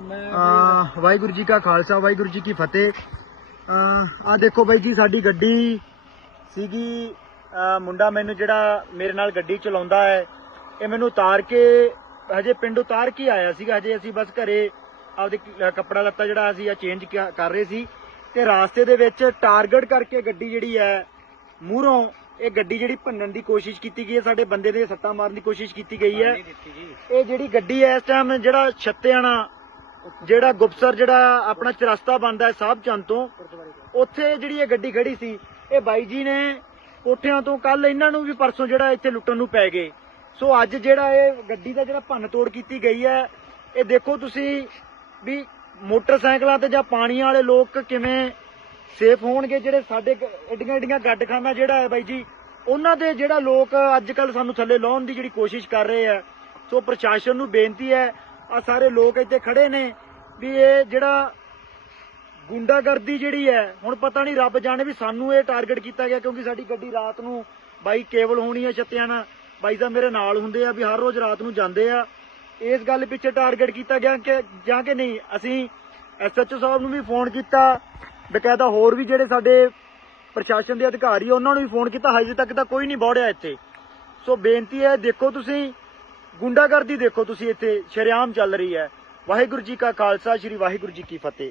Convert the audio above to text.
ਅਹ ਵਾਹਿਗੁਰੂ ਜੀ ਕਾ ਖਾਲਸਾ ਵਾਹਿਗੁਰੂ ਜੀ ਕੀ ਫਤਿਹ। ਆ ਦੇਖੋ ਬਾਈ ਜੀ ਸਾਡੀ ਗੱਡੀ ਸੀਗੀ ਮੁੰਡਾ ਮੈਨੂੰ ਜਿਹੜਾ ਮੇਰੇ ਨਾਲ ਗੱਡੀ ਚਲਾਉਂਦਾ ਹੈ ਇਹ ਮੈਨੂੰ ਉਤਾਰ ਕੇ ਹਜੇ ਪਿੰਡ ਉਤਾਰ ਕੇ ਆਇਆ ਸੀਗਾ ਹਜੇ ਅਸੀਂ ਬਸ ਘਰੇ ਆਪਦੇ ਕੱਪੜਾ ਲੱਤਾ ਜਿਹੜਾ ਅਸੀਂ ਆ ਚੇਂਜ ਕਰ ਰਹੇ ਸੀ। ਤੇ ਰਾਸਤੇ ਦੇ ਵਿੱਚ ਟਾਰਗੇਟ ਕਰਕੇ ਗੱਡੀ ਜਿਹੜੀ ਹੈ ਮੂਹਰੋਂ ਇਹ ਗੱਡੀ ਜਿਹੜੀ ਭੰਨਣ ਦੀ ਕੋਸ਼ਿਸ਼ ਕੀਤੀ ਗਈ ਹੈ ਸਾਡੇ ਬੰਦੇ ਦੇ ਸੱਟਾਂ ਮਾਰਨ ਦੀ ਕੋਸ਼ਿਸ਼ ਕੀਤੀ ਗਈ ਹੈ। ਇਹ ਜਿਹੜੀ ਗੱਡੀ ਹੈ ਇਸ ਟਾਈਮ ਜਿਹੜਾ ਛੱਤਿਆਣਾ ਜਿਹੜਾ ਗੁਪਸਰ, ਜਿਹੜਾ ਆਪਣਾ ਚਰਸਤਾ ਬਣਦਾ ਹੈ ਸਾਹਿਬ ਚੰਦ ਤੋਂ, ਉੱਥੇ ਜਿਹੜੀ ਇਹ ਗੱਡੀ ਖੜੀ ਸੀ, ਇਹ ਬਾਈ ਜੀ ਨੇ ਕੋਠਿਆਂ ਤੋਂ ਕੱਲ ਇਹਨਾਂ ਨੂੰ ਵੀ ਪਰਸੋਂ ਜਿਹੜਾ ਇੱਥੇ ਲੁੱਟਣ ਨੂੰ ਪੈ ਗਏ। ਸੋ ਅੱਜ ਜਿਹੜਾ ਇਹ ਗੱਡੀ ਦਾ ਜਿਹੜਾ ਭੰਨ ਤੋੜ ਕੀਤੀ ਗਈ ਹੈ, ਇਹ ਦੇਖੋ ਤੁਸੀਂ ਵੀ ਮੋਟਰਸਾਈਕਲਾਂ ਤੇ ਜਾਂ ਪਾਣੀ ਵਾਲੇ ਲੋਕ ਕਿਵੇਂ ਸੇਫ ਹੋਣਗੇ, ਜਿਹੜੇ ਸਾਡੇ ਗ- ਐਡੀਆਂ ਐਡੀਆਂ ਗੱਡਖਾਨਾ ਜਿਹੜਾ ਹੈ ਬਾਈ ਜੀ, ਉਹਨਾਂ ਦੇ ਜਿਹੜਾ ਲੋਕ ਅੱਜ ਕੱਲ ਸਾਨੂੰ ਥੱਲੇ ਲਾਉਣ ਦੀ ਜਿਹੜੀ ਕੋਸ਼ਿਸ਼ ਕਰ ਰਹੇ ਆ ਸੋ ਪ੍ਰਸ਼ਾਸਨ ਨੂੰ ਬੇਨਤੀ ਹੈ ਆ ਸਾਰੇ ਲੋਕ ਇੱਥੇ ਖੜੇ ਨੇ ਵੀ ਇਹ ਜਿਹੜਾ ਗੁੰਡਾਗਰਦੀ ਜਿਹੜੀ ਹੈ, ਹੁਣ ਪਤਾ ਨਹੀਂ ਰੱਬ ਜਾਣੇ ਵੀ ਸਾਨੂੰ ਇਹ ਟਾਰਗੇਟ ਕੀਤਾ ਗਿਆ ਕਿਉਂਕਿ ਸਾਡੀ ਗੱਡੀ ਰਾਤ ਨੂੰ ਬਾਈ ਕੇਵਲ ਹੋਣੀ ਹੈ ਛੱਤਿਆਂ ਨਾਲ, ਬਾਈ ਸਾਹਿਬ ਮੇਰੇ ਨਾਲ ਹੁੰਦੇ ਆ ਵੀ ਹਰ ਰੋਜ਼ ਰਾਤ ਨੂੰ ਜਾਂਦੇ ਆ। ਇਸ ਗੱਲ ਪਿੱਛੇ ਟਾਰਗੇਟ ਕੀਤਾ ਗਿਆ ਕਿ ਜਾਂ ਕਿ ਨਹੀਂ, ਅਸੀਂ ਐਸਐਚਓ ਸਾਹਿਬ ਨੂੰ ਵੀ ਫੋਨ ਕੀਤਾ, ਬਕਾਇਦਾ ਹੋਰ ਵੀ ਜਿਹੜੇ ਸਾਡੇ ਪ੍ਰਸ਼ਾਸਨ ਦੇ ਅਧਿਕਾਰੀ ਉਹਨਾਂ ਨੂੰ ਵੀ ਫੋਨ ਕੀਤਾ, ਹਜੇ ਤੱਕ ਤਾਂ ਕੋਈ ਨਹੀਂ ਬੋੜਿਆ ਇੱਥੇ। ਸੋ ਬੇਨਤੀ ਹੈ, ਦੇਖੋ ਤੁਸੀਂ ਗੁੰਡਾਗਰਦੀ ਦੇਖੋ ਤੁਸੀਂ ਇੱਥੇ, ਸ਼ਰੇਆਮ ਚੱਲ ਰਹੀ ਹੈ। ਵਾਹਿਗੁਰੂ ਜੀ ਕਾ ਖਾਲਸਾ, ਸ੍ਰੀ ਵਾਹਿਗੁਰੂ ਜੀ ਕੀ ਫਤਿਹ।